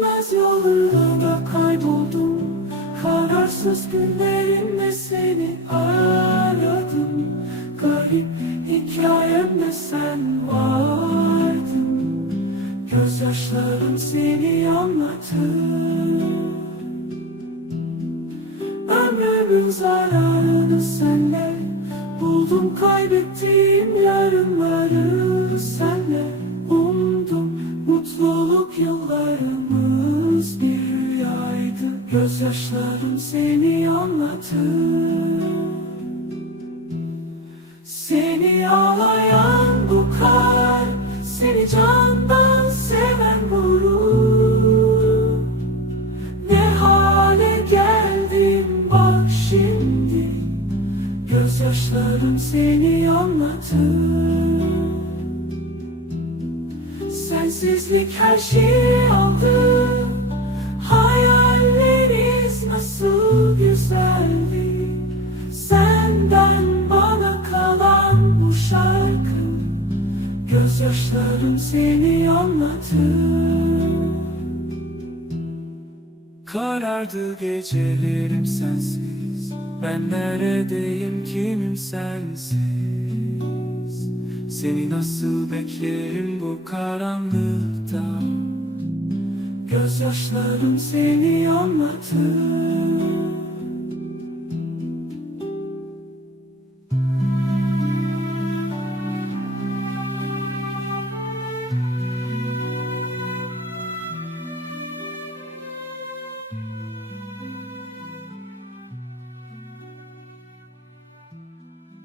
Görünmez yollarında kayboldum. Kararsız günlerimde seni aradım. Garip hikayemde sen vardın. Gözyaşlarım seni anlatır Ömrümün zararını senle Buldum. Kaybettiğim yarınları senle Umdum. Mutluluk rüyaydı Gözyaşlarım seni anlatır Seni ağlayan bu kalp Seni candan seven bu ruh ne hale geldim bak şimdi. Gözyaşlarım seni anlatır Sensizlik her şeyi aldı Gözyaşlarım seni anlatır Karardı gecelerim sensiz. Ben neredeyim kimim sensiz? Seni nasıl beklerim bu karanlıkta? Gözyaşlarım seni anlatır